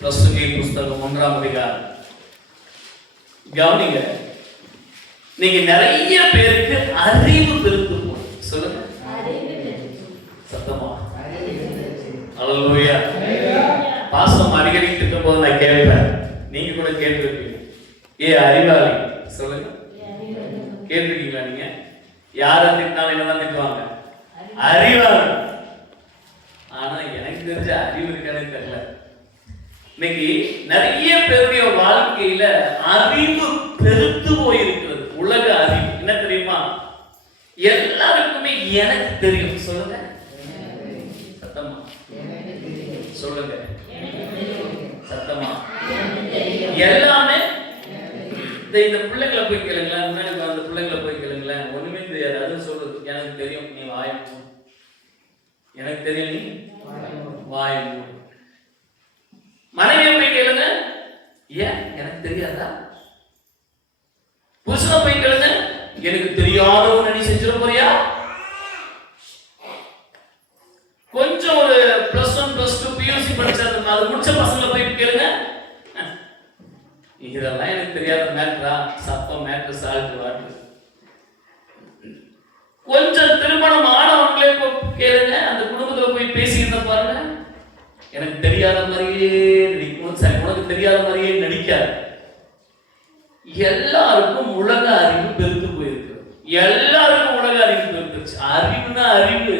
பிரசங்கி புஸ்தகம் 1ஆம் அதிகாரம். கவனிங்க, நீங்க நிறைய பேருக்கு அறிவு பெருத்து போகுது. சொல்லுங்க சத்தமா. அல்லேலூயா. பாசம் அடிக்கடி திட்டும் போது நான் கேட்பேன், நீங்க கூட கேட்டிருக்கீங்க, அறிவாளி சொல்லுங்க. கேட்டிருக்கீங்களா? நீங்க யாரை திட்டினாலும் என்னதான் திட்டுவாங்க? அறிவாளி. ஆனா எனக்கு தெரிஞ்ச அறிவு இருக்கானே தெரியல. இன்னைக்கு நிறைய பேருடைய வாழ்க்கையில அறிவு பெருத்து போயிருக்கிறது. உலக அறிவு என்ன தெரியுமா? எல்லாருக்குமே எனக்கு தெரியும். சொல்லுங்க சத்தமா. சொல்லுங்க சத்தமா. எல்லாமே இந்த பிள்ளைங்களை போய் கேளுங்களேன், முன்னாடி அந்த பிள்ளைங்களை போய் கேளுங்களேன், ஒண்ணுமே தெரியாது. அது சொல்லுது, எனக்கு தெரியும், நீ வாய மூடு. எனக்கு தெரியும், நீ வாய மூடு. மனைவியை போய் கேளுங்க, ஏன் எனக்கு தெரியாதா? புருஷனை போய் கேளுங்க, எனக்கு தெரியாத ஒண்ணு நீ செஞ்சிட போறியா? கொஞ்சம் ஒரு +1 +2 PUC படிச்சது அது முடிச்ச பசங்களை போய் கேளுங்க, இதெல்லாம் எனக்கு தெரியாத மேட்டரா? சப்பம் மேட்டர் சால்ட் வாட்டர். கொஞ்சம் திருமணம் ஆனவங்களே கேளுங்க, அந்த குடும்பத்துல போய் பேசியிருந்த பாருங்க, எனக்கு தெரியாத மாதிரியே உனக்கு தெரியாத மாதிரியே நடிக்காது. எல்லாருக்கும் உலக அறிவு பெருத்து போயிருக்கு. எல்லாருக்கும் உலக அறிவு பெருத்துச்சு. அறிவுனா அறிவு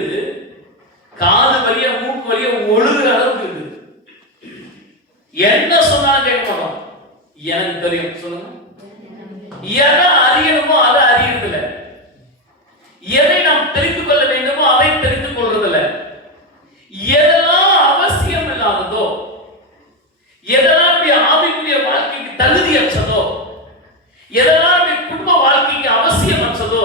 காது வழியா மூக்கு வழியா ஒழுகுற அளவுக்கு இருக்குது. என்ன சொன்னாலும் கேட்க மாட்டோம், எனக்கு தெரியும் சொல்லுங்க. எதை அறியணுமோ அதை அறியறதில்ல. எதை நாம் தெரிந்து கொள்ள வேண்டுமோ அதை தெரிந்து கொள்றதில்ல. எதெல்லாம் அவசியம் இல்லாததோ, எதெல்லாம் ஆவிக்குரிய வாழ்க்கைக்கு தகுதியற்றதோ, எதெல்லாம் குடும்ப வாழ்க்கைக்கு அவசியமற்றதோ,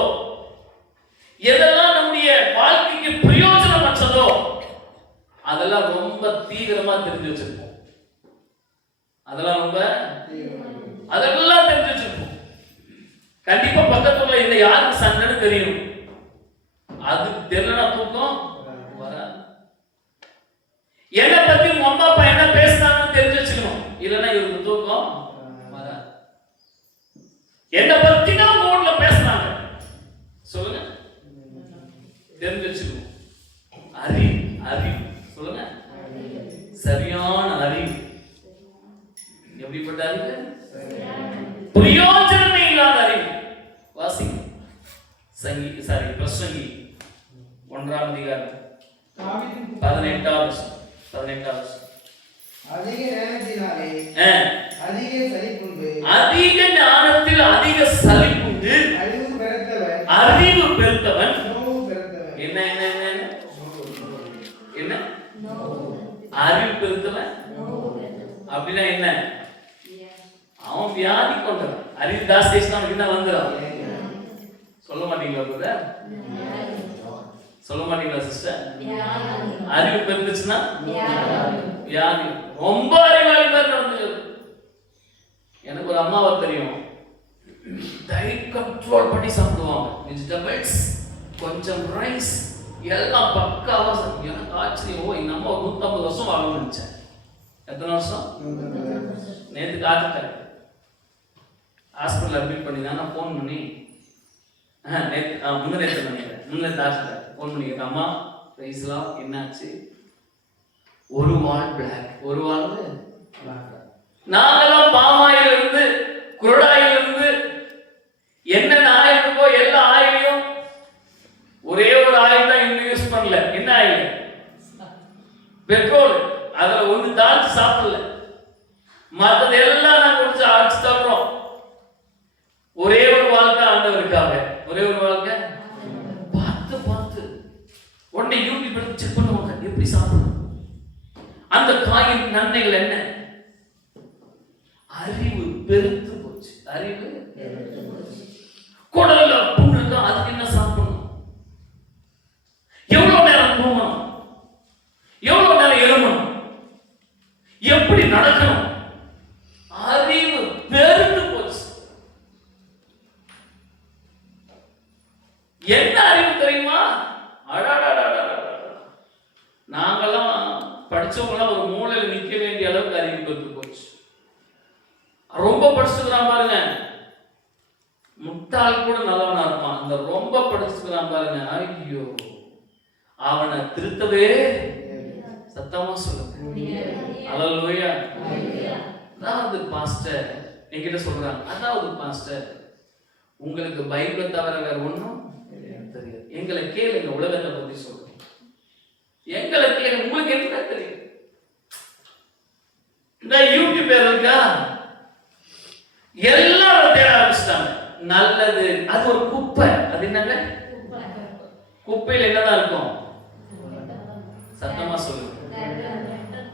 எதெல்லாம் நம்முடைய வாழ்க்கைக்கு பிரயோஜனமற்றதோ, அதெல்லாம் ரொம்ப தீவிரமா தெரிஞ்சு வச்சிருப்போம். அதெல்லாம் தெரிஞ்சு வச்சிருப்போம். கண்டிப்பா பக்கத்துல இந்த யாருக்கு சண்டைன்னு தெரியும். அது தெரியலனா தூக்கம் வராது. என்னை பத்தி உங்க அம்மா அப்பா என்ன பேசுறாங்கன்னு தெரிஞ்சு வச்சுக்கணும், இல்லைன்னா இவருக்கு தூக்கம் வராது. என்னை பத்தி தான் உங்க வீட்டுல பேசுறாங்க சொல்லுங்க, தெரிஞ்சு வச்சுக்கணும். அறிவு அறிவு சொல்லுங்க, சரியான அறிவு. எப்படிப்பட்ட அறிவு? பிரயோஜனமே இல்லாத அறிவு. வாசிங்க பிரசங்கி 1ஆம் அதிகாரம் 18வது வசனம். அதிக ஞானத்தினாலே அதிக சலிப்புண்டு, அதிக ஞானத்தில் அதிக சலிப்புண்டு, அறிவு பெருத்தவன் என்ன என்ன என்ன என்ன அறிவு பெருத்தவன் அப்படின்னா என்ன? அவன் வியாதி கொண்டவன். அறிவு தாஸ்தேஷன் அவனுக்கு என்ன வந்துடும்? சொல்ல மாட்டீங்களா பிரதர்? சொல்ல மாட்டீங்களா சிஸ்டர்? அறிவு பெருந்துச்சுன்னா வியாதி. ரொம்ப அறிவாளி மாதிரி நடந்து. எனக்கு ஒரு அம்மாவை தெரியும், டயட் கண்ட்ரோல் பண்ணி சாப்பிடுவாங்க. வெஜிடபிள்ஸ், கொஞ்சம் ரைஸ், எல்லாம் பக்காவா. எனக்கு ஆச்சரியம், எங்க அம்மா 150 வருஷம் வாழணும்னு நினைச்சேன். எத்தனை வருஷம்? நேற்று காத்துட்டேன். ஹாஸ்பிட்டல் அட்மிட் பண்ணி தான் நான் ஃபோன் பண்ணி முன்னேற்ற நினைக்கிறேன். முன்னேற்ற ஹாஸ்பிட்டல் ஃபோன் பண்ணி கேட்டேன், அம்மா ரைஸ்லாம் என்னாச்சு? ஒரு வால் பிளாக், ஒரு வால் பிளாக். நாங்கெல்லாம் பாமாயில் இருந்து குரடாயில் இருந்து என்னென்ன ஆயில் இருக்கோ எல்லா ஆயிலையும் ஒரே ஒரு ஆயில் தான் இன்னும் யூஸ் பண்ணல. என்ன ஆயில்? பெட்ரோல். அதுல ஒண்ணு தாழ்ச்சி சாப்பிடல, மற்றது எல்லாம் நாங்க குடிச்சு அடிச்சு தள்ளுறோம். ஒரே ஒரு வாழ்க்கை ஆண்டவருக்காக, ஒரே ஒரு வாழ்க்கை. பார்த்து பார்த்து உடனே யூடியூப் எடுத்து செக் பண்ணுவாங்க, எப்படி சாப்பிடணும், அந்த காயின் நன்மைகள் என்ன. அறிவு பெருத்து போச்சு. அறிவு குடல்ல புண்ணு, அதுக்கு என்ன சாப்பிடணும், எவ்வளவு நேரம் தூங்கணும், எவ்வளவு நேரம் எழுமணும், எப்படி நடக்கணும், அறிவு பெருத்து போச்சு. என்ன அறிவு தெரியுமா? நாங்கெல்லாம் படிச்சவங்களாம் ஒரு மூலையில நிக்க வேண்டிய அளவுக்கு அறிவு பெற்று போச்சு. ரொம்ப படிச்சுக்கிறான் பாருங்க, முட்டாள் கூட நல்லவனா இருப்பான். அந்த ரொம்ப படிச்சுக்கிறான் பாருங்க, ஐயோ அவனை திருத்தவே சத்தமா சொல்லுங்க. அல்லேலூயா. அதாவது பாஸ்டர் என்கிட்ட சொல்றாங்க, அதாவது பாஸ்டர் உங்களுக்கு பைபிளை தவிர வேற ஒன்றும் தெரியாது. எங்களை கேளுங்க, உலகத்தை பத்தி சொல்றோம். எங்களை கேளுங்க, உங்களுக்கு என்ன தெரியும்? இந்த யூடியூப் பேர் இருக்கா, எல்லாரும் தேட ஆரம்பிச்சிட்டாங்க. நல்லது, அது ஒரு குப்பை. அது என்னங்க? குப்பையில என்னதான் இருக்கும்? சத்தமா சொல்லுங்க.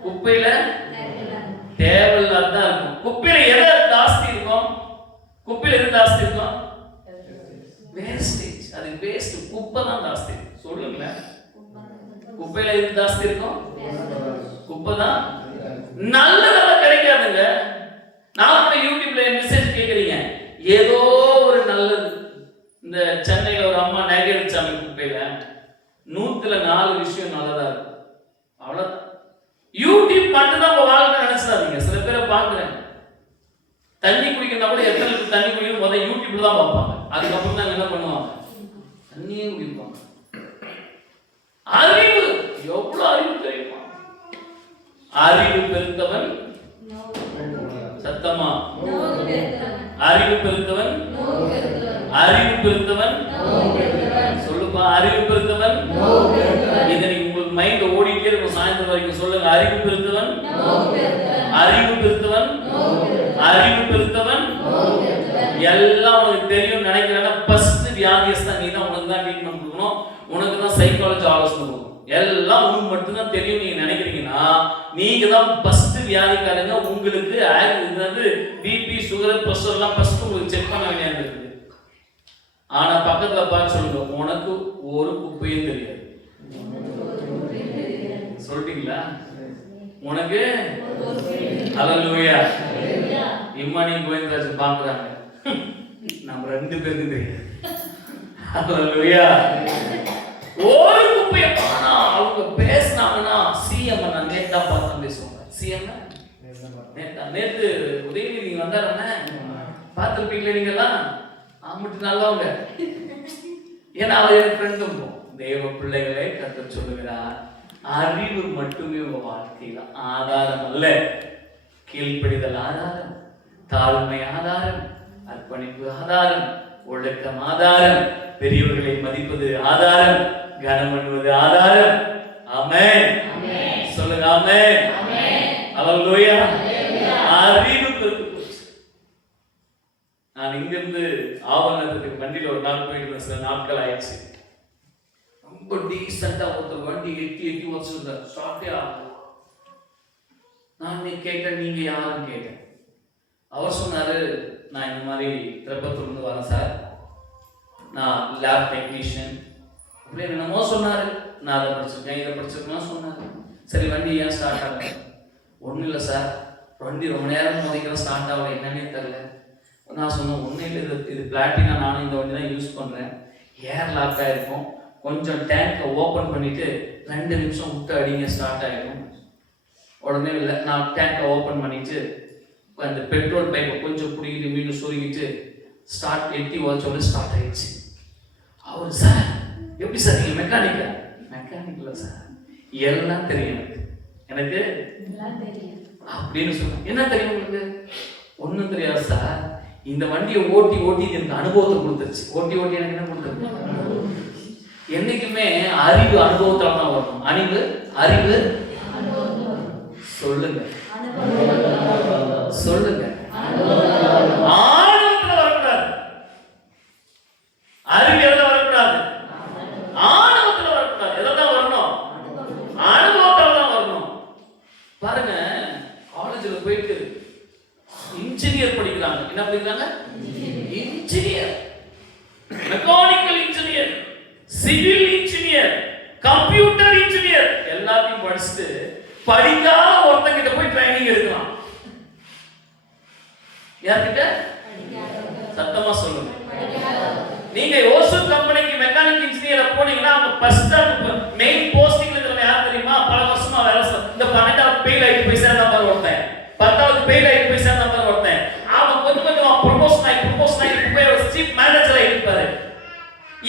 குப்பையில தேவையில்லாதான் இருக்கும். குப்பையில எதை ஜாஸ்தி இருக்கும்? குப்பையில எது ஜாஸ்தி இருக்கும்? வேஸ்டேஜ். அது வேஸ்ட், குப்பை தான் ஜாஸ்தி. சொல்லுங்களேன், குப்பையில எது ஜாஸ்தி இருக்கும்? குப்பை தான். நல்லதெல்லாம் கிடைக்காதுங்க. நான் யூடியூப்ல மெசேஜ் கேக்குறீங்க, ஏதோ ஒரு நல்லது. இந்த சென்னையில ஒரு அம்மா நகை அடிச்சாங்க குப்பையில, 100ல் 4 விஷயம் நல்லதா இருக்கும். அவ்வளவுதான். யூடியூப் மட்டும் தான் உங்க வாழ்க்கை நினைச்சிடாதீங்க. சில பேரை பாக்குறேன், தண்ணி குடிக்கணும் கூட எத்தனை தண்ணி குடிக்கணும் முதல்ல யூடியூப்ல தான் பார்ப்பாங்க. அதுக்கப்புறம் தான் என்ன பண்ணுவாங்க? தண்ணியே குடிப்பாங்க. அறிவு, எவ்வளவு அறிவு தெரியுமா? அறிவு பெருத்தவன் சத்தமா, அறிவு பெருத்தவன், அறிவு பெருத்தவன் சொல்லுப்பா, அறிவு பெருத்தவன். இதை நீங்க உங்களுக்கு மைண்ட் ஓடிட்டே இருக்கும் சாயந்தரம் வரைக்கும். சொல்லுங்க, அறிவு பெருத்தவன், அறிவு பெருத்தவன், அறிவு பெருத்தவன். எல்லாம் உனக்கு தெரியும் நினைக்கிறேன்னா ஃபர்ஸ்ட் வியாதியஸ்தான் நீ தான். உனக்கு தான் ட்ரீட்மெண்ட் கொடுக்கணும், உனக்கு தான் சைக்காலஜி ஆலோசனை கொடுக்கணும். எல்லாம் உனக்கு மட்டும்தான் தெரியும் நீங்க நினைக்கிறீங்கன்னா நீங்க தான் ஃபர்ஸ்ட் வியாதிக்காரங்க. உங்களுக்கு பிபி சுகர் பிரஷர் எல்லாம் ஃபர்ஸ்ட் உங்களுக்கு செக் பண்ண வேண்டியது இருக்குது. ஆனா பக்கத்துல பார்த்து சொல்லுங்க, உனக்கு ஒரு குப்பையும் தெரியாது. சொல்லிட்டீங்களா? உனக்கு அல்லேலூயா. இம்மானி கோவிந்தராஜ் பாக்குறாங்க, நம்ம 2 பேருக்கு தெரியாது. அல்லேலூயா. ஒரு குப்பையை ஆனா அவங்க பேசினாங்கன்னா சிஎம் நான் நேத்தா பார்த்து பேசுவாங்க. சிஎம் நேத்து உதயநிதி வந்தாருன்னு பார்த்துருப்பீங்களே நீங்கெல்லாம். ஆமாட்டு நல்லவங்க, ஏன்னா அவர் என் ஃப்ரெண்டும். தேவ பிள்ளைகளே, கர்த்தர் சொல்லுகிறார், அறிவு மட்டுமே உங்க வாழ்க்கையில ஆதாரம் அல்ல. கீழ்ப்படிதல் ஆதாரம், தாழ்மை ஆதாரம், அர்ப்பணிப்பு ஆதாரம், ஒழுக்கம் ஆதாரம், பெரியவர்களை மதிப்பது ஆதாரம், கனம் பண்ணுவது ஆதாரம். ஆமென். சொல்லுங்க ஆமென். அல்லேலூயா. அறிவு பெருத்து போச்சு. நான் இங்கிருந்து ஆவணத்துக்கு வண்டியில் ஒரு நாள் போயிட்டு சில நாட்கள் ஆயிடுச்சு. ரொம்ப டீசெண்டா ஒருத்தர் வண்டி எட்டி வச்சிருந்தார். ஸ்டார்ட்டே ஆகும். நான் கேட்டேன், நீங்க யாருன்னு கேட்டேன். அவர் சொன்னாரு, நான் இந்த மாதிரி திருப்பத்தூர்ந்து வரேன் சார், நான் லேப் டெக்னீஷியன் அப்படின்னு என்னமோ சொன்னாரு. நான் அதை படிச்சிருக்கேன், இதை படிச்சிருக்கேன் சொன்னாரு. சரி, வண்டி ஏன் ஸ்டார்ட் ஆகல? ஒன்றும் இல்லை சார், வண்டி ரொம்ப நேரம் மோதிக்கிறேன், ஸ்டார்ட் ஆகல, என்னன்னே தெரியல. நான் சொன்னேன், ஒன்றும் இல்லை, இது பிளாட்டினா, நானும் இந்த வண்டி தான் யூஸ் பண்ணுறேன், ஏர் லாக் ஆகிருக்கும், கொஞ்சம் டேங்கை ஓப்பன் பண்ணிவிட்டு 2 நிமிஷம் விட்டு அடிங்க, ஸ்டார்ட் ஆகிடும். உடனே இல்லை, நான் டேங்கை ஓப்பன் பண்ணிவிட்டு அந்த பெட்ரோல் பைப்பை கொஞ்சம் பிடிக்கிட்டு மீண்டும் சொருகிட்டு ஸ்டார்ட் எட்டி உடச்சோட ஸ்டார்ட் ஆகிடுச்சு. அவர், சார் எப்படி சார் நீங்கள் மெக்கானிக்கா? மெக்கானிக்கல சார், எல்லாம் தெரியும் எனக்கு அப்படின்னு சொன்னேன். என்ன தெரியும் உங்களுக்கு? ஒன்றும் தெரியாது சார், இந்த வண்டியை ஓட்டி ஓட்டி எனக்கு அனுபவத்தை கொடுத்துருச்சு. ஓட்டி ஓட்டி எனக்கு என்ன கொடுத்துருக்கு? என்னைக்குமே அறிவு அனுபவத்துல தான் வரணும். அறிவு சொல்லுங்க, சொல்லுங்க, ஆணவத்துல வரக்கூடாது. அறிவு எதுல வரக்கூடாது? ஆணவத்துல வரக்கூடாது. எதான் வரணும்? அனுபவத்துல தான் வரணும். பாருங்க, காலேஜ்ல போயிட்டு இன்ஜினியர் படிக்கிறாங்க. என்ன படிக்கிறாங்க? Engineer, mechanical engineer, civil engineer, computer engineer எல்லாத்தையும் படிச்சுட்டு படிக்காத ஒருத்தங்கிட்ட போய் ட்ரைனிங் எடுக்கலாம். யார்கிட்ட? சத்தமா சொல்லுங்க. நீங்க ஓசூர் கம்பெனிக்கு மெக்கானிக்கல் இன்ஜினியர் போனீங்கன்னா அவங்க ஃபர்ஸ்ட் மெயின் போஸ்டிங்ல இருக்கிறவங்க யார் தெரியுமா? பல வருஷமா வேலை இந்த 12வது பெயில் ஆகி போய் சேர்ந்த மாதிரி ஒருத்தன், 10வது பெயில் ஆகி போய் சேர்ந்த மாதிரி ஒருத்தன், அவன் கொஞ்சம் கொஞ்சமா ப்ரொமோஷன் ஆகி போய் சீஃப் மேனேஜர் ஆகிருப்பாரு.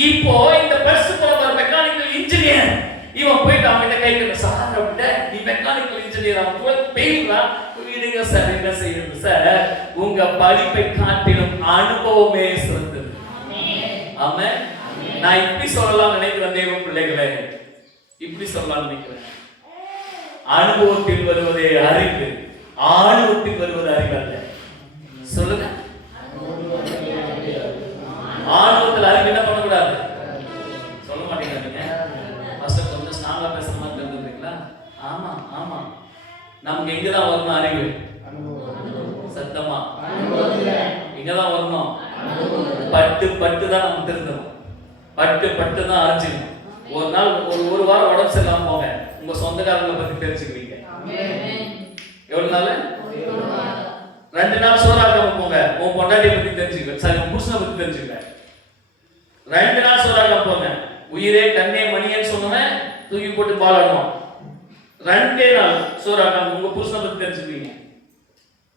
இப்போ இந்த பஸ் போற மெக்கானிக்கல் இன்ஜினியர் இவன் போயிட்டு அவங்க கை கட்ட சார் அப்படின்ட்டு, நீ மெக்கானிக்கல் இன்ஜினியர் அவன் பெயில்ரா விடுங்க சார், என்ன செய்யறது சார், உங்க படிப்பை காட்டிலும் அனுபவமே சிறந்தது. ஆமென். நான் இப்படி சொல்லலாம் நினைக்கிறேன் தேவ பிள்ளைகளே, இப்படி சொல்லலாம் நினைக்கிறேன். அனுபவத்தில் வருவதே அறிவு, ஆணவத்தில் வருவது அறிவு அல்ல. சொல்லுங்க, ஆணவத்தில் அறிவு என்ன பண்ணக்கூடாது? சொல்ல மாட்டேங்கிறீங்க. ஃபர்ஸ்ட் கொஞ்சம் ஸ்ட்ராங்கா பேசுற மாதிரி தெரிஞ்சுக்கிறீங்களா? ஆமா ஆமா, நமக்கு எங்கதான் வரணும் அறிவு? சத்தமா இங்கதான் வரணும். பட்டு பட்டு தான் நம்ம திருந்தணும், பட்டு பட்டு தான் அரைஞ்சிக்கணும். ஒரு நாள் ஒரு வாரம் உடம்பு சரியில்லாம போங்க, உங்க சொந்தக்காரங்களை பத்தி தெரிஞ்சுக்குவீங்க. எவ்வளவு நாள்? 2 நாள் சோறாக்காம போங்க, உன் பொண்டாட்டியை பத்தி தெரிஞ்சுக்குவேன், சரி உன் புருஷனை பத்தி தெரிஞ்சுக்குவேன். 2 நாள் சோறாக்காம போங்க, உயிரே கண்ணே மணியன்னு சொன்னவன் தூக்கி போட்டு பாலணும். 2 நாள் சோறாக்காம உங்க புருஷனை பத்தி தெரிஞ்சுக்குவீங்க.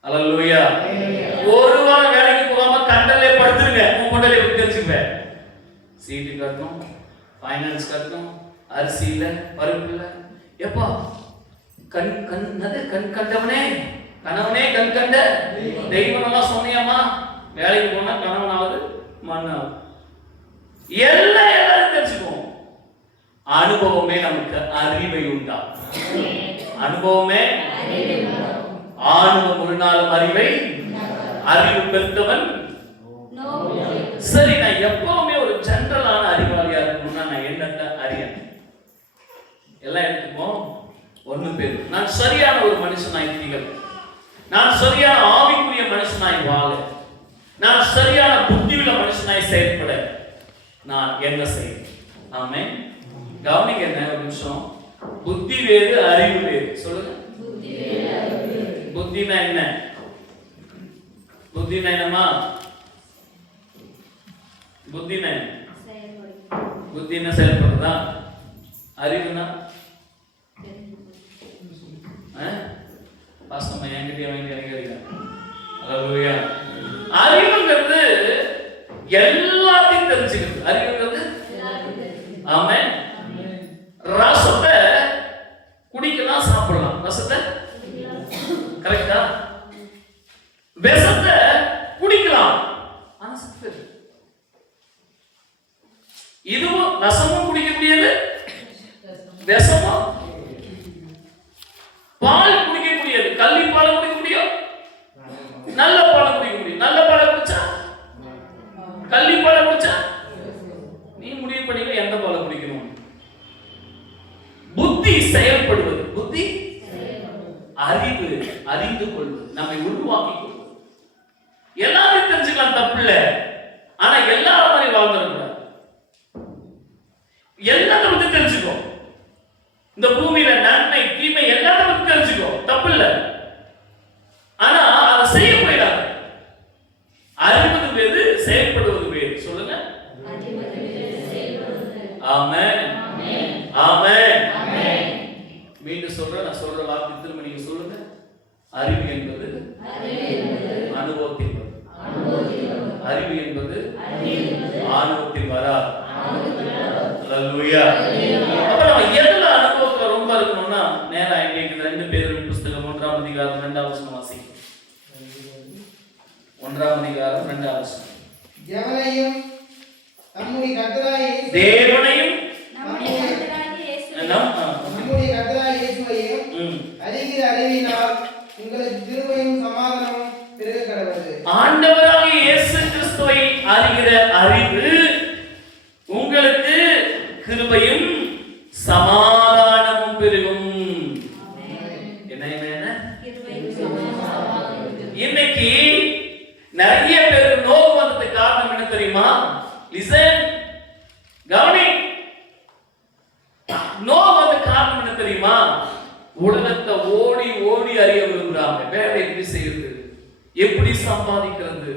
அல்லேலூயா. ஒரு வாரம் வேலைக்கு போகாம கண்டலே படுத்துருங்க, உன் பொண்டாட்டியை பத்தி தெரிஞ்சுக்குவேன். சீட்டு கட்டணும், ஃபைனான்ஸ் கட்டணும், அரிசி இல்ல பருப்பு இல்ல, எப்பா கண் கண்டவனே கணவனே கண் கண்ட தெய்வம் எல்லாம் சொன்னியாமா, வேலைக்கு போனா கணவனாவது மண்ணாவது எல்லாரும் தெரிஞ்சுக்குவோம். அனுபவமே நமக்கு அறிவை உண்டா? அனுபவமே ஆணவம் ஒரு நாளும் அறிவை அறிவு பெற்றவன். சரி, நான் எப்பவுமே ஒரு ஜெனரலான அறிவாளியா இருக்கணும்னா நான் என்னத்தை அறியணும்? எல்லாம் எடுத்துப்போம். ஒண்ணு பேர், நான் சரியான ஒரு மனுஷனாய் திகழ, நான் சரியான ஆவிக்குரிய மனுஷனாய் வாழ, நான் சரியான புத்தியுள்ள மனுஷனாய் செயல்பட நான் என்ன செய்யணும்? ஆமென். கவனிங்க, என்ன ஒரு நிமிஷம். புத்தி வேறு அறிவு வேறு. சொல்லுங்க, புத்தினா என்ன? புத்தினா என்னமா? புத்தினா புத்தினா செயல்படுறதா? அறிவுனா பாஸ்தமா என்கிட்ட வாங்கி இறங்கிறீங்க. அல்லேலூயா. அறிவுங்கிறது எல்லாத்தையும் தெரிஞ்சுக்கிறது. அறிவுங்கிறது ஆமென். ரசத்தை குடிக்கலாம், சாப்பிடலாம். ரசத்தை கரெக்டா? விஷத்தை குடிக்கலாம், ஆனா சத்து. இதுவும் ரசமும் குடிக்க முடியாது, விஷமும். பால் குடிக்க முடியாது, கள்ளி பால் குடிக்க முடியும், நல்ல பால் குடிக்க முடியும். நல்ல பால் குடிச்சா, கள்ளி பால் குடிச்சா நீ முடிவு பண்ணிக்க எந்த பால் குடிக்கணும். புத்தி செயல்படுவது, புத்தி அறிவு, அறிந்து கொள்வது, நம்மை உருவாக்கி கொள்வது. எல்லாரும் தெரிஞ்சுக்கலாம், தப்பு இல்லை. ஆனா எல்லாரும் மாதிரி வாழ்ந்துடக்கூடாது. எல்லாத்த பத்தி தெரிஞ்சுக்கோ. இந்த பூமியில நன்மை தீமை எல்லாத்த பத்தி தெரிஞ்சுக்கோ, தப்பு இல்லை. ஆனா அதை செய்ய போயிடாது. அறிவது வேறு, செயல்படுவது வேறு. சொல்லுங்க, ஆமென் ஆமென். மீண்டும் சொல்றேன், நான் சொல்ற வார்த்தை திரும்ப நீங்க சொல்லுங்க. அறிவு என்பது அனுபவத்தில் வரும், அறிவு என்பது ஆணவத்தில் வராது. அல்லேலூயா. அப்ப நம்ம எதுல அனுபவத்துல ரொம்ப இருக்கணும்னா, நேரா எங்க 2 பேரும் புத்தகம் 1ஆம் அதிகாரம் 2ஆம் வசனம் வாசிங்க. 1ஆம் அதிகாரம் 2ஆம் வசனம். தேவனையும் நம்முடைய கர்த்தராகிய இயேசுவையும் அறிகிற அறிவினால் உங்களுக்கு கிருபையும் சமாதானமும் பெருக கடவது. ஆண்டவராகிய இயேசு கிறிஸ்துவை அறிகிற அறிவு உங்களுக்கு கிருபையும் சமாதானமும் பெருகும். என்ன என்ன? இன்னைக்கு நிறைய பேர் நோவு வந்ததுக்கு காரணம் என்ன தெரியுமா? லிசன், கவனி. நோவு வந்த காரணம் என்ன தெரியுமா? உலகத்தை ஓடி ஓடி அறிய விரும்புறாங்க. வேலை எப்படி செய்யறது, எப்படி சம்பாதிக்கிறது,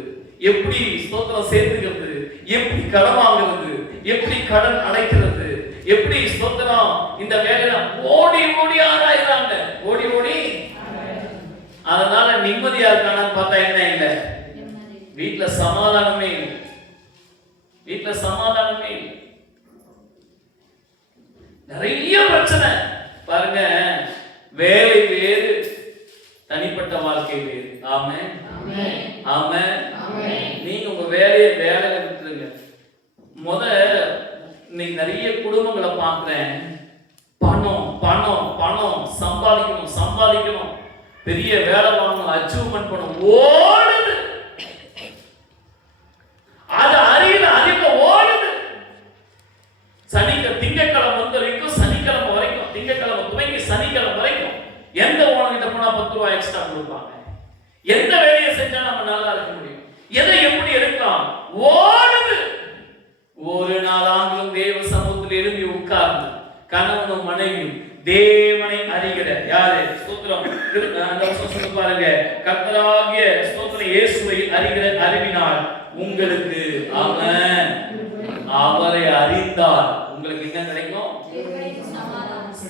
எப்படி ஸ்தோத்திரம் சேர்த்துக்கிறது, எப்படி கடன் வாங்குறது, எப்படி கடன் அடைக்கிறது, எப்படி ஸ்தோத்திரம் இந்த வேலையில ஓடி ஓடி ஆராய்றாங்க. ஓடி நிம்மதியா இருக்கானான்னு பார்த்தா என்ன இல்லை, வீட்டுல சமாதானமே இல்லை, வீட்டுல சமாதானமே இல்லை. நிறைய பிரச்சனை பாருங்க. வேலை வேறு, தனிப்பட்ட வாழ்க்கை வேறு. ஆமென் ஆமென். நீங்க உங்க வேலையில விட்டுருங்க. இன்னைக்கு நிறைய குடும்பங்களை பார்க்கிறேன். பணம் பணம் பணம் சம்பாதிக்கணும் சம்பாதிக்கணும், பெரிய வேலை வாங்கணும், அச்சீவ்மெண்ட் பண்ணணும், ஓடுது. அது அறிவு ஓடுது. திங்கட்கிழமை வரைக்கும், சனிக்கிழமை வரைக்கும், திங்கட்கிழமை துவங்கி சனிக்கிழமை வரைக்கும் எந்த ஓனர்கிட்ட போனா 10 ரூபாய் எக்ஸ்ட்ரா கொடுப்பாங்க. எந்த வேலையை செஞ்சா நம்ம நல்லா இருக்க முடியும், எதை எப்படி எடுக்கலாம், ஓடுது. ஒரு நாள் ஆண்களும் தேவ சமூகத்தில் எழுப்பி உட்கார்ந்து கணவனும் மனைவியும் தேவனை அறிகிற யாரு ஸ்தோத்திரம் பாருங்க, கர்த்தராகிய ஸ்தோத்திரம் இயேசுவை அறிகிற அறிவினால் உங்களுக்கு அவன் அவரை அறிந்தால் உங்களுக்கு என்ன கிடைக்கும்?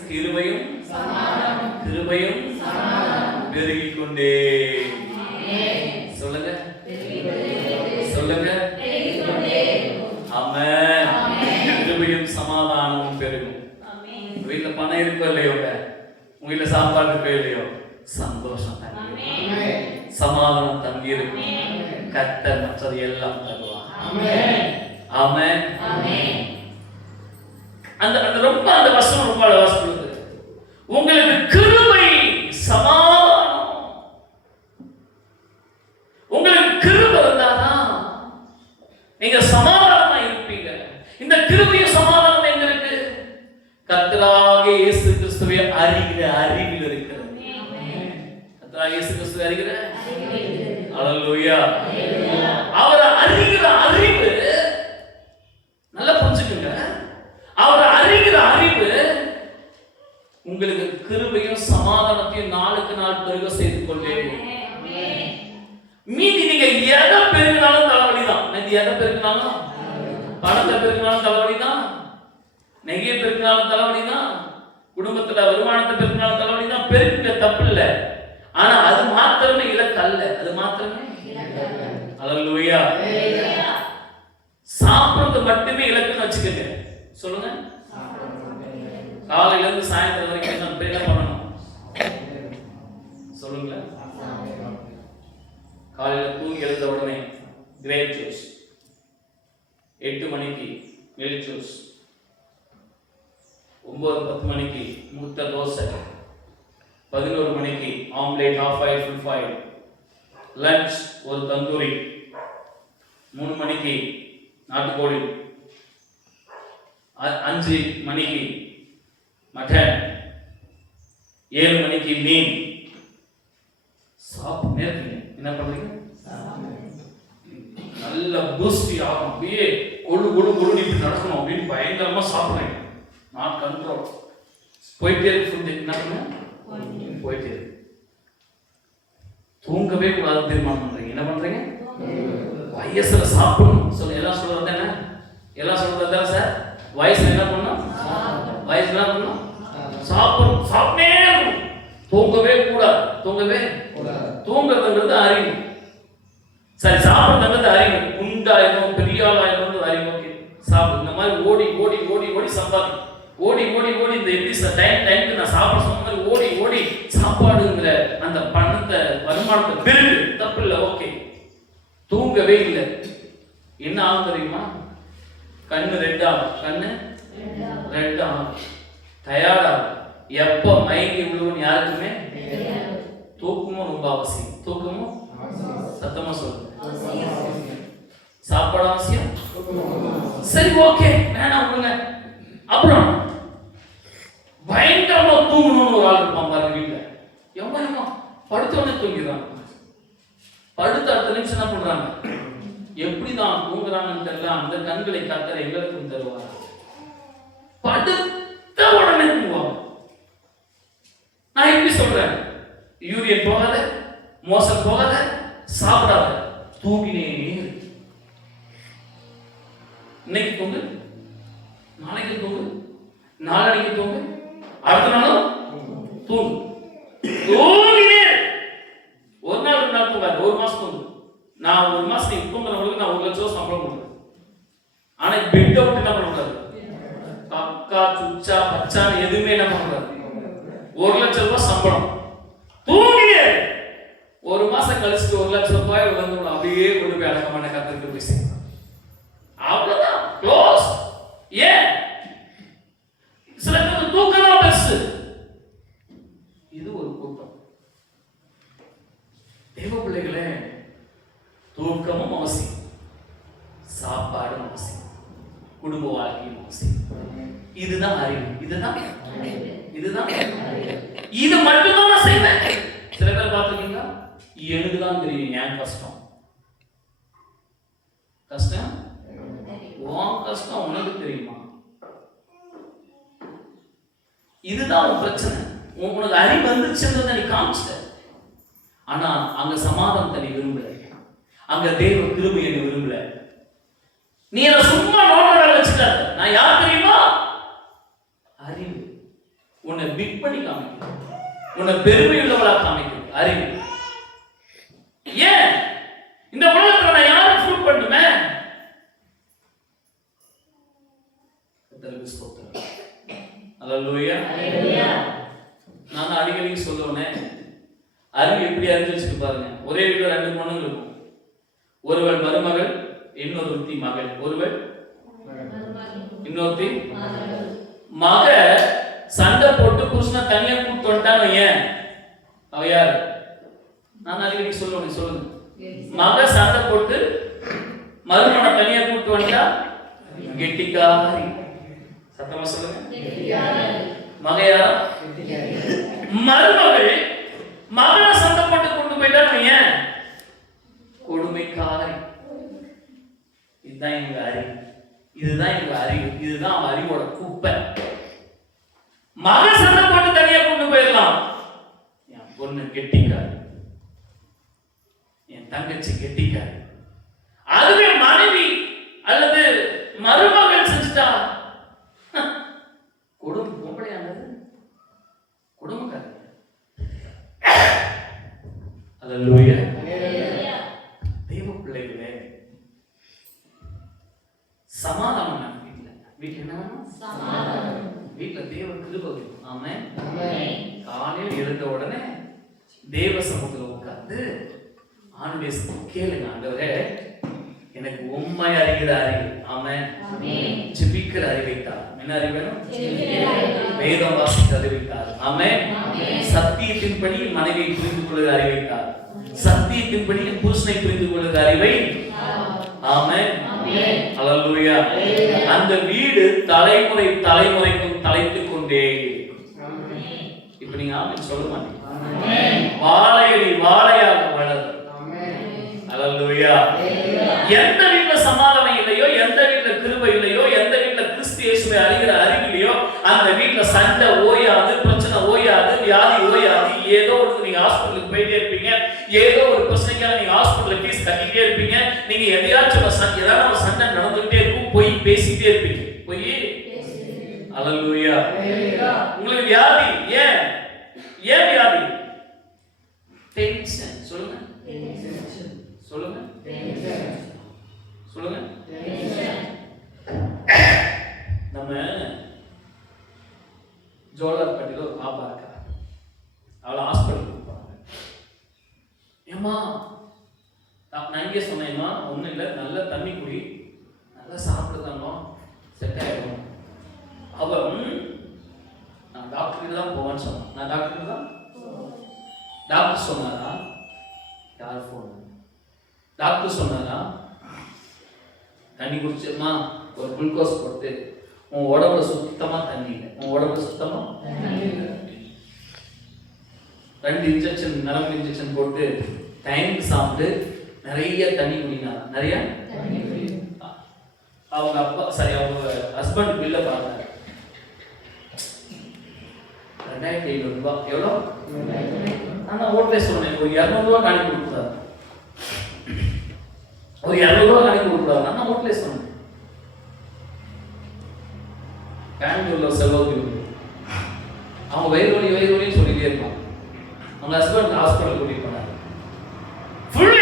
கிருபையும் கிருபையும் பெருகிக் கொண்டே. சொல்லுங்க சொல்லுங்க. ஆமென். கிருபையும் சமாதானமும் பெருகும். வீட்டுல பணம் இருக்கோ இல்லையோ, உங்க வீட்டுல சாப்பாடு இருக்கோ இல்லையோ, சந்தோஷம் தங்கி, சமாதானம் தங்கி இருக்கும். கர்த்தர் மற்றது எல்லாம் தருவார். ஆமென். அந்த ரொம்ப அந்த வசனம் ரொம்ப அழகா சொல்லுது. உங்களுக்கு கிருபை சமாதானம், உங்களுக்கு கிருபை இருந்தாதான் நீங்க சமாதானமா இருப்பீங்க. இந்த கிருபையும் சமாதானம் எங்க இருக்கு? கர்த்தராகிய இயேசு கிறிஸ்துவை அறிகிற அறிவில் இருக்கிறது. கர்த்தராகிய இயேசு கிறிஸ்துவை அறிகிற ஹல்லேலூயா. அவரை அறிகிற அறிவு நல்லா புரிஞ்சுக்குங்க. அவரை அறிகிற அறிவு உங்களுக்கு கிருபையும் சமாதானத்தையும் நாளுக்கு நாள் பெருக செய்து கொண்டே. மீதி நீங்க எதை பெருகினாலும் தலைவலிதான். எதை பெருகினாலும், பணத்தை பெருகினாலும் தலைவலிதான், நெகையை பெருக்கினாலும் தலைவலிதான், குடும்பத்துல வருமானத்தை பெருக்கினாலும் தலைவலிதான். பெருக்க தப்பு இல்லை, ஆனா அது மாத்திரமே இலக்கு அல்ல. அது மாத்திரமே ஹல்லேலூயா. சாப்பிடுறது மட்டுமே இலக்குன்னு வச்சுக்கோங்க. சொல்லுங்க. காலையில இருந்து சாயந்தரம் வரைக்கும் நம்ம என்ன பண்ணணும் சொல்லுங்க. காலையில தூங்கி எழுந்த உடனே கிரேப் ஜூஸ், 8 மணிக்கு மில்க் ஜூஸ், 9-10 மணிக்கு முட்டை தோசை, 11 மணிக்கு omelette, half oil, full oil, lunch ஒரு தந்தூரி, 3 மணிக்கு நாட்டுக்கோழி, 5 மணிக்கு மட்டன், 7 மணிக்கு மீன். சாப்பிட்டு இருக்கீங்க. என்ன பண்றீங்க? நல்ல பூஸ்டி ஆகும், அப்படியே கொழு கொழு கொழு இப்படி நடக்கணும் அப்படின்னு பயங்கரமா சாப்பிடுறீங்க. Not control. போயிட்டே இருக்கு ஃபுட். என்ன பண்ணுங்க? போயிட்டே இருக்கு. தூங்கவே கூடாது தீர்மானம் பண்றீங்க. என்ன பண்றீங்க? வயசுல சாப்பிடணும் சொல்ல. எல்லாம் சொல்றது என்ன? எல்லாம் சொல்றது தான் சார். வயசுல என்ன பண்ணணும்? வயசுல என்ன பண்ணணும்? சாப்பிடணும். சாப்பிட்டே இருக்கணும். தூங்கவே கூடாது. தூங்கவே கூடாது. தூங்குறதுங்கிறது அறிவு. சரி, சாப்பிடுறதுங்கிறது அறிவு. குண்டாயிரும் பெரிய ஆளாயிரும் அறிவு. ஓகே, சாப்பிடு. இந்த மாதிரி ஓடி ஓடி ஓடி ஓடி சம்பாதி, ஓடி ஓடி ஓடி இந்த எப்படி டைமுக்கு நான் சாப்பிட சொன்ன மாதிரி ஓடி ஓடி சாப்பாடுங்கிற அந்த பணத்தை வருமானத்தை பெருகு. தப்பு இல்லை, ஓகே. தூங்கவே இல்லை. என்ன ஆகும் தெரியுமா? கண்ணு ரெட் ஆகும். கண்ணு ரெட் ஆகும். டயர்டாகும். எப்போ மயங்கி விழுவுன்னு யாருக்குமே. தூக்கமும் ரொம்ப அவசியம். தூக்கமும் சத்தமா சொல்லுங்க. சாப்பாடு அவசியம். சரி, ஓகே, வேணாம் விடுங்க. அப்புறம் பயங்கரமா தூங்கணும்னு ஒரு ஆள் இருப்பான் பாருங்க வீட்டுல. எவ்வளோ படுத்தோடனே தூங்கிடுறாங்க. படுத்த அடுத்த நிமிஷம் என்ன பண்றாங்க? எப்படிதான் தூங்குறாங்கன்னு தெரியல. அந்த கண்களை கத்தர் எங்களுக்கும் தருவார். படுத்த உடனே தூங்குவாங்க. நான் எப்படி சொல்றேன்? யூரியன் போகாத, மோசம் போகாத, சாப்பிடாத, தூங்கினே. இன்னைக்கு தூங்கு, நாளைக்கு தூங்கு, நாளைக்கு தூங்கு, அடுத்த நாளும் தூங்கு. தூங்கினே. ஒரு நாள் 2 நாள் மாசத்துக்கு நான் 1 மாசம் தூங்குறவங்களுக்கு நான் 1 லட்சம் ரூபாய் சம்பளம் கொடுக்குறேன். ஆனா பெட் அவுட் என்ன பண்ணக்கூடாது, கக்கா சுச்சா பச்சான்னு எதுவுமே என்ன பண்ணக்கூடாது. 1 லட்சம் ரூபாய் சம்பளம் தூங்கினே 1 மாசம் கழிச்சுட்டு 1 லட்சம் ரூபாய் வந்து அப்படியே கொண்டு போய் அடக்கமான கத்திரிக்கு போய் சேர்க்கணும். அவ்வளவுதான், க்ளோஸ். ஏன் சில பேருக்கு தூக்கம் தான் பெருசு. இது ஒரு கூட்டம். தேவ பிள்ளைகளே, தூக்கமும் அவசியம், சாப்பாடும் அவசியம், குடும்ப வாழ்க்கையும் அவசியம். இதுதான் அறிவு. இதுதான் இது மட்டும்தான் நான் செய்வேன். சில பேர் பார்த்துருக்கீங்களா, எனக்கு தான் தெரியும் ஏன் கஷ்டம். கஷ்டம் உன் கஷ்டம் உனக்கு தெரியுமா? இதுதான் உன் பிரச்சனை. உனக்கு அறிவு வந்துருச்சுன்றத நீ காமிச்சிட்ட. ஆனா அங்க சமாதானத்தை நீ விரும்பல, அங்க தேவ கிருபையை நீ விரும்பல. நீ என்ன சும்மா நோட்டோட வச்சுட்டாரு. நான் யார் தெரியுமா? அறிவு. உன்னை பிட் பண்ணி காமிக்கும், உன்னை பெருமை உள்ளவளா காமிக்கும் அறிவு. ஏன் இந்த உலகத்துல நான் யாரும் ப்ரூவ் பண்ணுமே? அல்லேலூயா. நான் அடிக்கடி சொல்லுவேன், அறிவு எப்படி அறிஞ்சு வச்சுட்டு பாருங்க. ஒரே வீட்டுல 2 பொண்ணுங்க இருக்கும். ஒருவள் மருமகள், இன்னொருத்தி மகள். ஒருவள் இன்னொருத்தி மக. சண்டை போட்டு புருஷனை தனியா கூப்பிட்டு வந்துட்டாங்க. ஏன் அவ யாரு? நான் அடிக்கடி சொல்லுவேன், சொல்லுங்க. மக சண்டை போட்டு மருமகனை தனியா கூப்பிட்டு வந்துட்டா கெட்டிக்காரி. சத்தமா சொல்லுங்க. மக யாரா? மருமகள் மகனை சண்டை போட்டு கொண்டு போயிட்டா ஏன் கொடுமைக்காரி. இதுதான் எங்க அறிவு, இதுதான் எங்க அறிவு, இதுதான் அவன் அறிவோட குப்பை. மகன் சண்டை போட்டு தனியா கொண்டு போயிடலாம். என் பொண்ணு கெட்டிக்காரி, என் தங்கச்சி கெட்டிக்காரி. அதுவே மனைவி அல்லது மருமகள் செஞ்சுட்டா கொடுமை. பொம்பளையானது கொடுமைக்காரி. அல்லேலூயா. தேவ பிள்ளைகளே, சமாதானம் வீட்டுல என்ன சமாதானம். வீட்டுல தேவ கிருபை. ஆமென். காலையில் எழுந்த உடனே தேவ சமூகத்துல உட்கார்ந்து ஆண்டவரே கேளுங்க. ஆண்டவரே, எனக்கு உண்மை அறிகிற அறிவு. ஆமென். ஜெபிக்கிற அறிவைத்தார். என்ன அறிவு வேணும்? வேதம் வாசிக்கிற அறிவைத்தார். ஆமென். சத்தியத்தின்படி மனைவியை புரிந்து கொள்கிற அறிவைத்தார். சத்தியத்தின்படி புருஷனை புரிந்து கொள்கிற அறிவை. ஆமென். அல்லேலூயா. அந்த வீடு தலைமுறை தலைமுறைக்கும் தலைத்துக் கொண்டே இருக்கும். இப்ப நீங்க ஆமென் சொல்ல மாட்டீங்க. வாழையடி வாழையாக வளரும். அல்லேலூயா. எந்த வீட்டுல சமாதானம் இல்லையோ, எந்த வீட்டுல கிருபை இல்லையோ, எந்த வீட்டுல கிறிஸ்து இயேசுவை அறிகிற அறிவு இல்லையோ, அந்த வீட்டுல சண்டை ஓயாது, பிரச்சனை ஓயாது, வியாதி ஓயாது. ஏதோ ஒரு நீங்க ஹாஸ்பிட்டலுக்கு போயிட்டே இருப்பீங்க, ஏதோ ஒரு பிரச்சனைக்காக நீங்க ஹாஸ்பிட்டல் ஃபீஸ் கட்டிட்டே இருப்பீங்க. நீங்க எதையாச்சும் ஏதாவது ஒரு சண்டை நடந்துகிட்டே இருக்கும், போய் பேசிட்டே இருப்பீங்க. போய் அல்லேலூயா. உங்களுக்கு வியாதி. ஏன் ஏன் வியாதி? டென்ஷன். சொல்லுங்க சொல்லுங்க சொல்லுங்க. நம்ம ஜோலார்பேட்டையில ஒரு பாப்பா இருக்கா. அவளை ஹாஸ்பிட்டலுக்கு கூப்பிடுறாங்க. ஏம்மா, நான் இங்கே சொன்னேம்மா, ஒன்றும் இல்லை, நல்ல தண்ணி குடி, நல்லா சாப்பிடுதாங்க, செட் ஆகிடும். அவன் நான் டாக்டருக்கு தான் போவேன்னு சொன்னான். நான் டாக்டருக்கு தான். டாக்டர் சொன்னாரா? யார் ஃபோன்? டாக்டர் சொன்னாரா? தண்ணி குடிச்சிருமா, ஒரு குளுக்கோஸ் போட்டு உன் உடம்புல சுத்தமா தண்ணி இல்லை, உன் உடம்புல சுத்தமா 2 இன்ஜெக்ஷன், நரம்பு இன்ஜெக்ஷன் போட்டு டைமுக்கு சாப்பிட்டு நிறைய தண்ணி குடினாரா. நிறைய அவங்க அப்பா சரி அவங்க ஹஸ்பண்ட் பில்லை பார்த்தாரு. 2500 ரூபாய். எவ்வளோ? நான் ஓட்டே சொன்னேன், ஒரு 200 ரூபாய் கணக்கு கொடுக்கூடாது, ஒரு 200 ரூபாய் கணக்கு கொடுக்கூடாது. நான் ஓட்டலே சொன்னேன். பெங்களூர்ல செலவு அவங்க வயிறு வலின்னு சொல்லிட்டே இருப்பான். அவங்க ஹஸ்பண்ட் ஹாஸ்பிட்டல் கூட்டிட்டு போனாங்க. ஃபுல்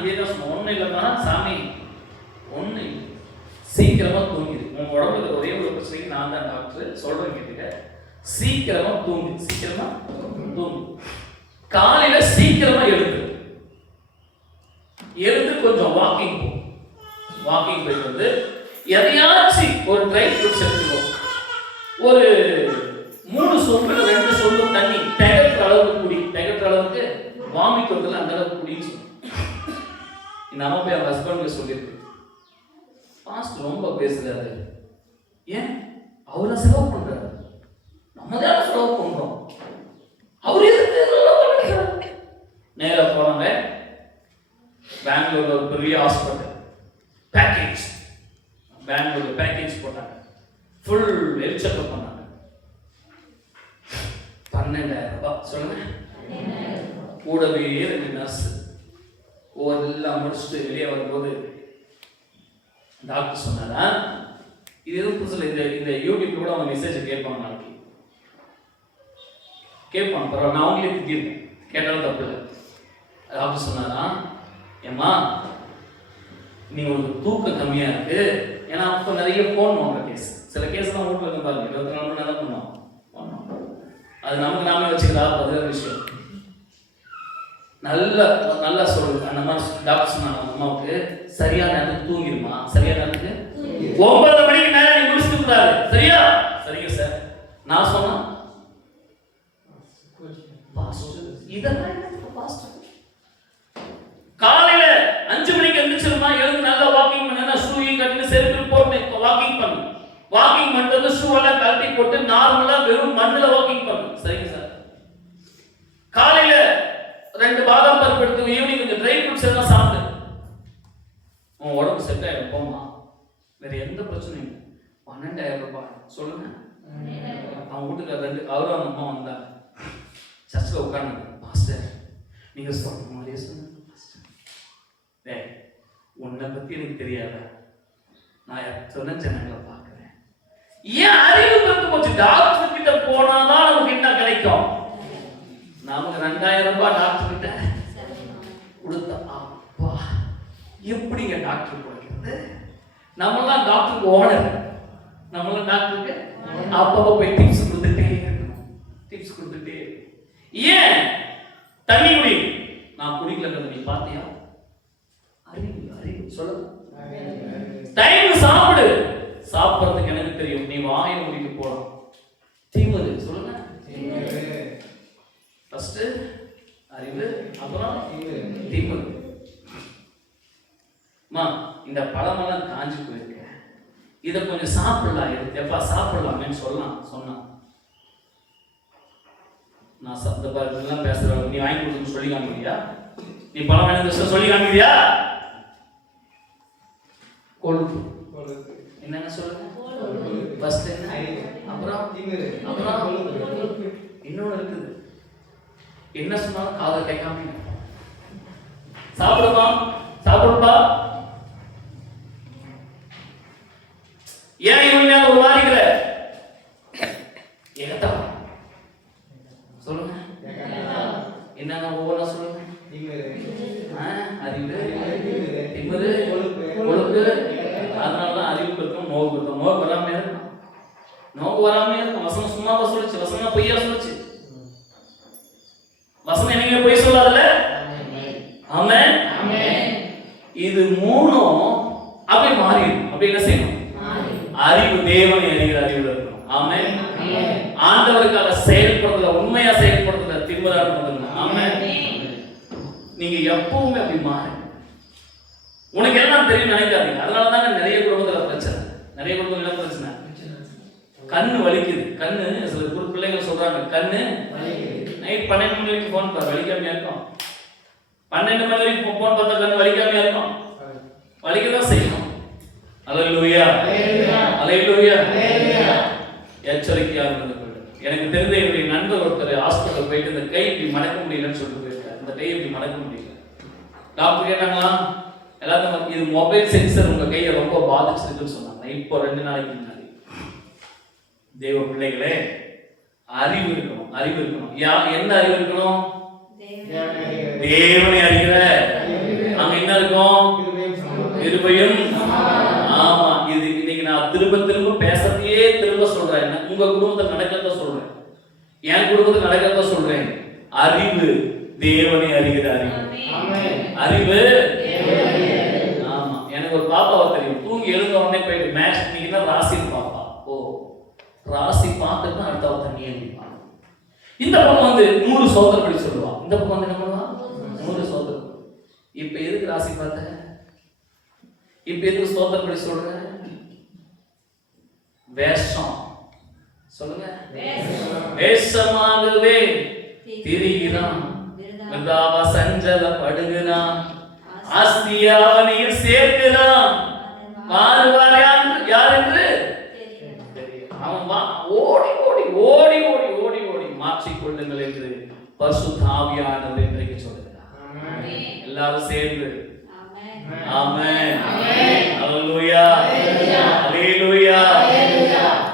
இதே தான் சொன்னேன். ஒன்றும் இல்லைன்னா சாமி ஒன்று சீக்கிரமா தூங்கிடு. உன் உடம்புல ஒரே ஒரு பிரச்சனைக்கு நான் தான் டாக்டர் சொல்றேன் கேட்டுக்க. சீக்கிரமா தூங்கு, சீக்கிரமா தூங்கு. காலையில சீக்கிரமா எழுந்து கொஞ்சம் வாக்கிங் போ. வாக்கிங் போயிட்டு வந்து எதையாச்சும் ஒரு ட்ரை ஃப்ரூட்ஸ் எடுத்துக்கோ. ஒரு 3 சொம்பு 2 சொம்பு தண்ணி திகட்டுற அளவுக்கு குடி. திகட்டுற அளவுக்கு வாமிட் வரதுல அந்த அளவுக்கு குடின்னு சொல்லு. இந்த அம்மா போய் அவங்க ஹஸ்பண்ட் சொல்லியிருக்கு. பாஸ்ட் ரொம்ப பேசுறாரு. ஏன் அவரை செலவு பண்றாரு, நம்ம தான் செலவு பண்றோம், அவர் எதுக்கு நேரா போறாங்க. பெங்களூர்ல ஒரு பெரிய ஹாஸ்பிட்டல் பேக்கேஜ், பெங்களூர்ல பேக்கேஜ் போட்டாங்க. ஃபுல் ஹெல்த் செக்அப் பண்ணாங்க. 12,000 ரூபாய். சொல்லுங்க. கூடவே 2 நர்ஸ். எல்லாம் முடிச்சுட்டு வெளியே வரும்போது டாக்டர் சொன்னாரா, இது எதுவும் புதுசில் இந்த யூடியூப் கூட அவங்க மெசேஜை கேட்பாங்க. நாளைக்கு கேட்பாங்க, பரவாயில்ல, நான் அவங்களே திட்டிருக்கேன், கேட்டாலும் தப்பு இல்லை. டாக்டர் சொன்னாரா, ஏம்மா நீங்கள் உங்களுக்கு தூக்கம் கம்மியாக இருக்கு. ஏன்னா அப்போ நிறைய ஃபோன் பண்ணுற கேஸ், சில கேஸ்லாம் வீட்டில் இருந்து பாருங்க 24 மணி நேரம் பண்ணுவோம். அது நமக்கு நாமே வச்சுக்கலாம், அது ஒரு விஷயம். நல்லா சொல்லுங்க. அந்த மாதிரி டாக்டர் சொன்னாங்க அம்மாவுக்கு, சரியான நேரத்துக்கு தூங்கிடுமா, சரியான நேரத்துக்கு 9 மணிக்கு மேலே நீ முடிச்சுட்டு கூடாது, சரியா? சரிங்க சார். நான் சொன்னா காலையில 5 மணிக்கு எந்திரிச்சிருமா, எழுந்து நல்லா வாக்கிங் பண்ணா, ஷூயும் கட்டிட்டு செருப்பு போட்டு வாக்கிங் பண்ணு. வாக்கிங் பண்ணிட்டு ஷூ எல்லாம் கழட்டி போட்டு நார்மலா வெறும் மண்ணுல வாக்கிங் பண்ணு. சரிங்க சார். காலையில 2 பாதாம் பருப்பு எடுத்து ஈவினிங் கொஞ்சம் ட்ரை ஃப்ரூட்ஸ் எல்லாம் சாப்பிடு. உன் உடம்பு செட் ஆயிடும். போமா, வேற எந்த பிரச்சனையும் இல்லை. 12,000 ரூபாய். சொல்லுங்க. அவன் வீட்டுக்கு 2 அவரும் அந்த அம்மா வந்தாங்க. சர்ச்சில் உட்காந்து, பாஸ்டர் நீங்க சொன்ன மாதிரியே சொன்ன, உன்னை பத்தி எனக்கு தெரியாத, நான் சொன்ன ஜனங்களை பார்க்கிறேன். ஏன் அறிவு பெற்று போச்சு? டாக்டர் கிட்ட போனாதான் நமக்கு என்ன கிடைக்கும்? நமக்கு 2,000 ரூபாய் டாக்டர் கிட்ட கொடுத்த, அப்பா எப்படிங்க டாக்டர் கொடுக்கிறது? நம்மளாம் டாக்டருக்கு ஓனர், நம்மளாம் டாக்டருக்கு அப்பப்போ போய் டிப்ஸ் கொடுத்துட்டே இருக்கணும், டிப்ஸ் கொடுத்துட்டே. ஏன் தண்ணி குடி? நான் குடிக்கலங்கிறது நீ பார்த்தியா? அறிவு, அறிவு. சொல்லுங்க. டைம் சாப்பிடு. சாப்பிட்றதுக்கு எனக்கு தெரியும், நீ வாயை மூடிட்டு போலாம். தீமது. சொல்லுங்க. ஃபர்ஸ்ட் அறிவு, அப்புறம் தீமது. மா, இந்த பழமெல்லாம் காஞ்சி போயிருக்கு, இதை கொஞ்சம் சாப்பிடலாம், எப்பா சாப்பிடலாமேன்னு சொன்னான். நான் சப்த பாருலாம் பேசுறேன், நீ வாங்கி கொடுத்து சொல்லி காமிக்கிறியா? நீ பழம் வேணும் சொல்லி காமிக்கிறியா? கொழுப்பு. என்னன்னு சொல்லுங்க. ஃபர்ஸ்ட் என்ன, அப்புறம் இன்னொன்னு இருக்குது. என்ன சொன்னாலும் காதை கேட்காம சாப்பிடுமா, சாப்பிடுப்பா. ஏன் இவங்க ஒரு வாரிக்கிற ஏகத்தா? சொல்லுங்க. என்னன்னா ஒவ்வொன்றா சொல்லுங்க. அறிவு, திமிரு, கொழுப்பு. அதனாலதான் அறிவு இருக்கும், நோவு இருக்கும். நோவு வராம இருக்கும், நோவு வராம இருக்கும். வசனம் சும்மாவா சொல்லுச்சு? வசனம் பொய்யா சொல்லுச்சு? வசனம் என்னைக்குமே பொய் சொல்லாதல்ல? ஆமென். இது 3ம் அப்படி மாறிடும். அப்படி என்ன செய்யணும்? அறிவு, தேவனை அறிகிற அறிவுல இருக்கணும். ஆமென். ஆண்டவருக்காக செயல்படுறதுல, உண்மையா செயல்படுறதுல திமிரா இருந்ததுங்க. ஆமென். நீங்க எப்பவுமே அப்படி மாறுங்க. உனக்கு எல்லாம் தெரியும் நினைக்காதீங்க. அதனாலதாங்க நிறைய குடும்பத்துல பிரச்சனை. நிறைய குடும்பத்துல பிரச்சனை, கண்ணு வலிக்குது. கண்ணு, சில பிள்ளைகள் சொல்றாங்க கண்ணு நைட் 12 மணி வரைக்கும் போன் பாரு, வலிக்காமையா இருக்கும். 12 மணி வரைக்கும் போன் பார்த்தா கண்ணு வலிக்காமையா இருக்கும்? வலிக்கதான் செய்யணும். அல்லேலூயா, அல்லேலூயா. எச்சரிக்கையாக இருந்து கொள்ளுங்க. எனக்கு தெரிந்த என்னுடைய நண்பர் ஒருத்தர் ஹாஸ்பிட்டல் போயிட்டு இந்த கை இப்படி மடக்க முடியலன்னு சொல்லிட்டு போயிருக்காரு. இந்த கை இப்படி மடக்க முடியல. டாக்டர் கேட்டாங்களா, எல்லாத்தையும் இது மொபைல் சென்சர் உங்க கையை ரொம்ப பாதிச்சிருக்குன்னு சொன்னாங்க. இப்போ 2 நாளைக்கு முன்னாடி. தேவ பிள்ளைகளே, அறிவு இருக்கணும், அறிவு இருக்கணும். என்ன அறிவு இருக்கணும்? தேவனை அறிகிற. அங்க என்ன என்ன இருக்கும்? கிருபையும் சமாதானம். கிருபையும். ஆமா, இது இன்னைக்கு நான் திரும்ப திரும்ப பேசத்தையே திரும்ப சொல்றேன். உங்க குடும்பத்தில் நடக்கிறத சொல்றேன், என் குடும்பத்தில் நடக்கிறத சொல்றேன். அறிவு தேவனை அறிகிற அறிவு. அறிவு. ஆமா, எனக்கு ஒரு பாப்பாவை தெரியும். தூங்கி எழுந்த உடனே போயிட்டு மேட்ச் இன்னைக்கு ராசி பாப்பா. ஓ, ராசி பார்த்துட்டு அடுத்த தண்ணி எழுதிப்பான். இந்த பக்கம் வந்து 100 சோதனை சொல்லுவான். இந்த பக்கம் வந்து என்ன பண்ணுவான்? 100 சோதனை. இப்ப எதுக்கு ராசி பார்த்த? இப்ப எதுக்கு சோதனை சொல்ற? வேஷம். சொல்லுங்க. வேஷமாகவே திரிகிறான், விருதாவா சஞ்சலப்படுகிறான், ஆஸ்தியாவனியில் சேர்க்கிறான். வாழ்வார் யார் என்று அவன் ஓடி ஓடி ஓடி ஓடி ஓடி ஓடி மாற்றிக்கொள்ளுங்கள் என்று பரிசுத்த ஆவியானவர் இன்றைக்கு சொல்லுகிறார். எல்லாரும் சேர்ந்து ஆமென். ஹல்லேலூயா. ஹல்லேலூயா.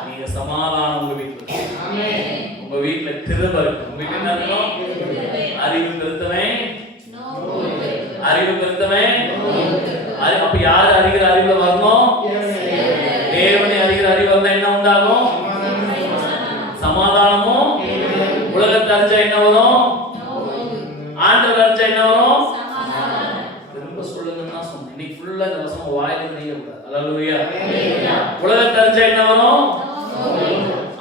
நீங்க சமாதானம் உங்க வீட்டுல. உங்க வீட்டுல கிருபை இருக்கு. உங்க வீட்டுல என்ன இருக்கணும்? அறிவு பெருத்தவன், அறிவு பெருத்தவன். அப்ப யாரு அறிகிற அறிவுல வரணும்? தேவனை அறிகிற அறிவு வந்தா என்ன உண்டாகும்? சமாதானமும். உலகத்தை அறிஞ்சா என்ன வரும்? ஆண்டவர் அறிஞ்சா என்ன வரும்? திரும்ப சொல்லுங்கன்னா சொன்னேன். இன்னைக்கு ஃபுல்லா இந்த வசனம் வாயில நெய்ய கூடாது. ஹல்லேலூயா. உலகத்தை அறிஞ்சா என்ன வரும்?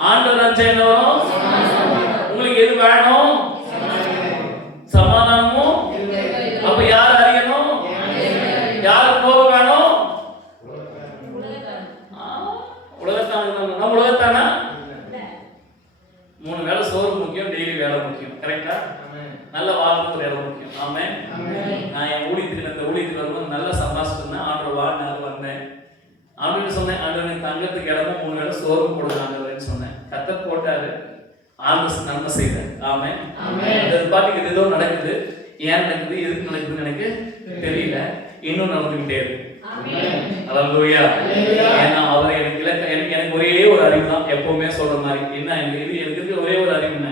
ஆண்டவர் அறிஞ்சா என்ன வரும்? உங்களுக்கு எது வேணும்? சமாதானமும். அப்ப யார் அறியணும்? யார் போக வேணும்? உலகத்தானா? 3 வேளை சோறு முக்கியம், டெய்லி வேலை முக்கியம். கரெக்டா? நல்ல வாழ்க்கை வேலை முக்கியம். ஆமென். நான் என் ஊழியத்துக்கு வரும்போது நல்ல சம்பாஷிட்டு ஆண்டவர் வாழ்நாள் வந்தேன். ஆண்டவர் சொன்னேன், ஆண்டவர் தங்கத்துக்கு இடமும் 3 வேளை சோறு போடுறாங்கன்னு சொன்னேன். கத்தர் போட்டாரு, ஆண்டவர் நன்மை செய்தார். ஆமென். அது பாட்டுக்கு ஏதோ நடக்குது. ஏன் நடக்குது, எதுக்கு நடக்குதுன்னு எனக்கு தெரியல. இன்னும் நடந்துகிட்டே இருக்கு. ஹல்லேலூயா. ஏன்னா அவர் எனக்கு ஒரே ஒரு அறிவு தான். எப்பவுமே சொல்ற மாதிரி என்ன எனக்கு ஒரே ஒரு அறிவு என்ன?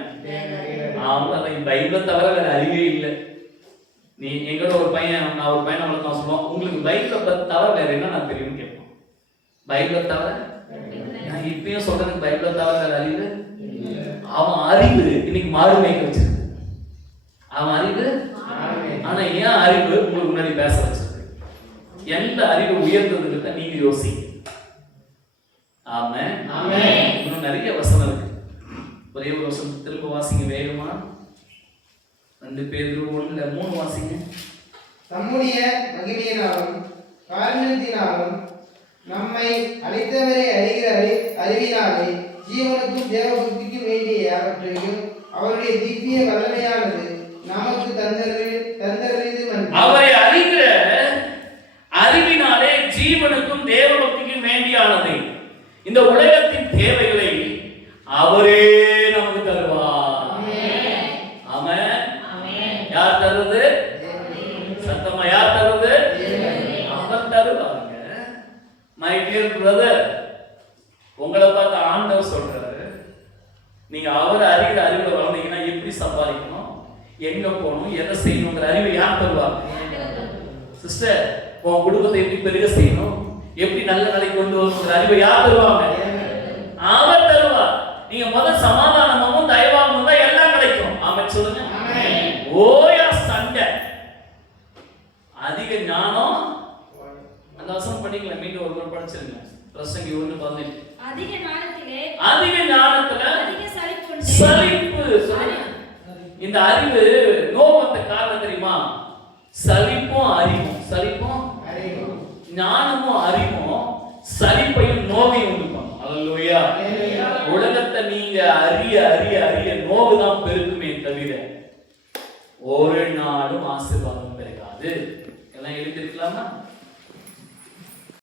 பைபிளை தவிர வேற அறிவே இல்லை. நீ எங்களோட ஒரு பையன், நான் ஒரு பையன் அவளுக்கு நான் சொல்லுவோம், உங்களுக்கு பைபிளை தவிர வேற என்ன நான் தெரியும்னு கேட்போம். பைபிளை தவிர நான் இப்பயும் சொல்றேன், பைபிளை தவிர வேற அறிவு. அவன் அறிவு இன்னைக்கு மாறு மேய்க்க வச்சிருக்கு. அவன் அறிவு. ஆனா ஏன் அறிவு உங்களுக்கு முன்னாடி பேச வச்சிருக்கு? எந்த அறிவு உயர்ந்ததுக்கு நீங்க யோசிங்க. ஆமென். இன்னும் நிறைய வசனம் இருக்கு. ஒரே ஒரு வசனம் திரும்ப வாசிங்க வேகமா. 2 பேதுரு 1:3 வாசிங்க. தம்முடைய மகிமையினாலும் காரணத்தினாலும் நம்மை அழைத்தவரை அறிகிற அறிவினாலே ஜீவனுக்கும் தேவபக்திக்கும் வேண்டிய யாவற்றையும் அவருடைய திவ்ய வல்லமையானது நமக்கு தந்தரிது. அவரை அறிகிற அறிவினாலே ஜீவனுக்கும் தேவபக்திக்கும் வேண்டியானதை, இந்த உலகத்தின் தேவைகளை அவரே நமக்கு தருவார். ஆமென். யார் தருவது? சத்தமா யார் தருவது? அவர் தருவாங்க. மை டியர் பிரதர், உங்களை பார்த்து ஆண்டவர் சொல்றாரு, நீங்க அவர் அறிகிற அறிவுல வளர்ந்தீங்கன்னா எப்படி சம்பாதிக்கணும், எங்க போகணும், எதை செய்யணுங்கிற அறிவை யார் தருவாங்க? சிஸ்டர், உன் குடும்பத்தை எப்படி பெருக செய்யணும், எப்படி நல்ல நிலைக்கு கொண்டு வரணுங்கிற அறிவை யார் தருவாங்க? அவர் தருவார். நீங்க முதல் சமாதானமும் தயவாகவும் தான் எல்லாம் கிடைக்கும். ஆமென் சொல்லுங்க. ஓயா சண்டை, அதிக ஞானம். அந்த வசனம் படிக்கல, மீண்டும் ஒரு முறை படிச்சிருங்க. பிரசங்கி 1:18. அதிக ஞானத்துல சலிப்பு. இந்த அறிவு நோவத்த காரணம் தெரியுமா? சலிப்பும் அறிவும், ஞானமும் அறிவும் சலிப்பையும் நோவையும் உண்டு பண்ணும். ஹல்லேலூயா. உலகத்தை நீங்க அறிய அறிய அறிய நோவுதான் பெருக்குமே தவிர ஒரு நாளும் ஆசீர்வாதம் பெருகாது. எல்லாம் எழுதிருக்கலாமா?